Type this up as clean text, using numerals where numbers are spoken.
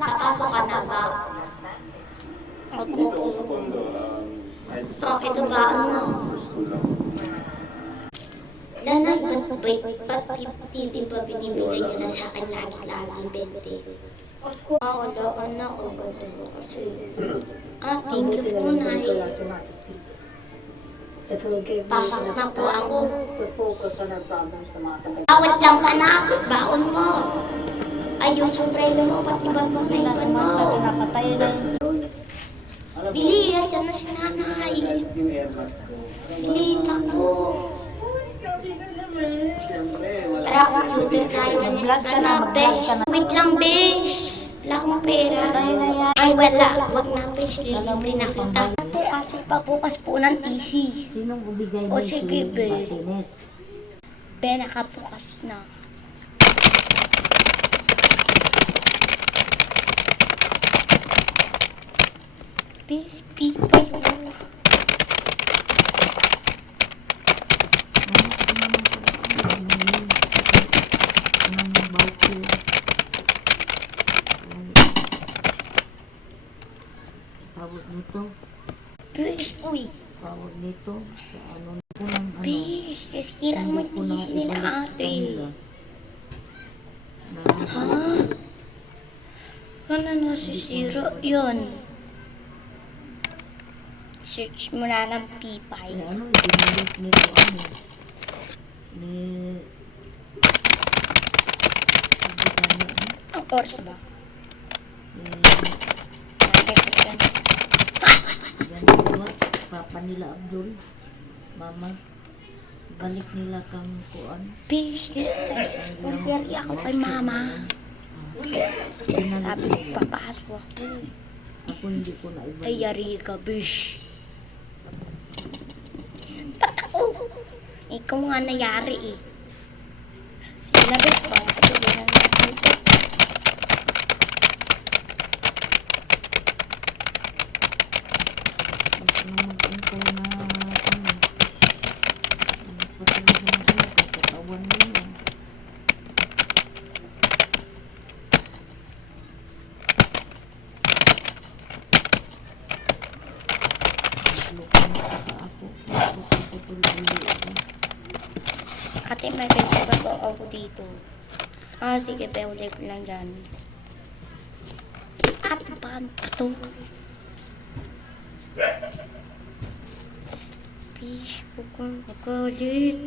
Papasok ka na ba? Dito sa condo, Oh, ito ba? Ano? first school lang. Lanay, ba't 50 din ba binibigay nyo na sa akin lagi-lagi 20? Oo, doon na ako ba dito kasi. Thank you po, Nay. Pasok na po ako. Awat lang anak, baon mo. Ay, yung sombrero mo, pati ba paglaypan mo? Bili, dyan na si Nanay. Yung airbags ko. Bili, tako. Para computer tayo. Ano, be? Wait lang, besh. Wala akong pera. Ay, wala. Wag na, besh. Libre na kita. Ate, pabukas po ng TC. Sinong ubigay O mo sige, be. Martinez? Be, nakabukas na. Best people. Tawag nito. Best, uy. Tawag nito. Sa ano ko ng ano. Best, iskirang mo Hindi ko na TC nila ibalik sa ate. kanila. Ha? Ano nasisira yun? Search mo na ng P5. Ano, ibinalik nito ano. Ni... Ang oras ba? Yan diba? Papa nila Abdul. Mama. Balik nila kang kuan. Bish, dito tayo sa school. Yari ako kay mama. Sabi ko, papasok ako. Ako hindi ko na ibalik. Ay, yari ka, bish. Ba't ako? Ikaw nga nayari eh. Sige na, bish. Pagpatuloy na natin ito. Gusto mo mag-intay na ano. Patuloy na ano. Katawan mo yan. Lukan pa ako. Patuloy ako. Ate, may pwede ba po ako dito? Sige, pwede ko lang dyan. Ate, paano pa ito? Bish, huwag kang magalit.